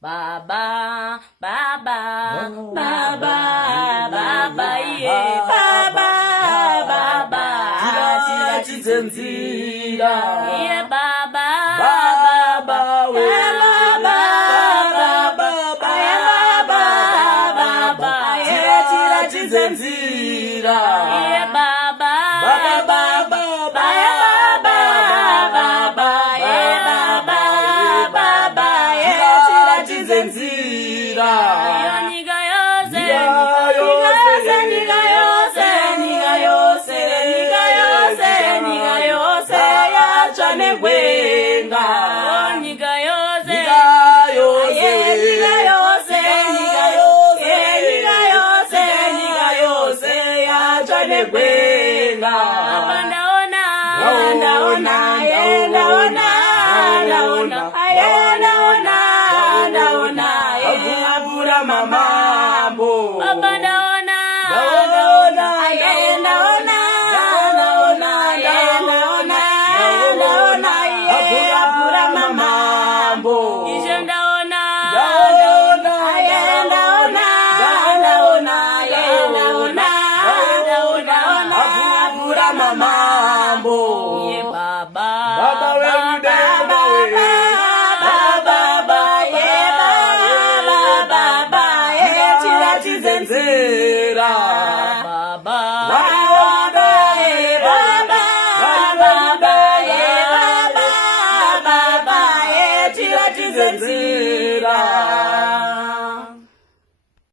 Baba, Baba, Baba, Baba, yeah, Baba, Baba, Chira chizenzira, yeah, Baba, Baba, Chira chizenzira, yeah, Baba, chizenzira, mamambo, mamambo, Baba, Baba,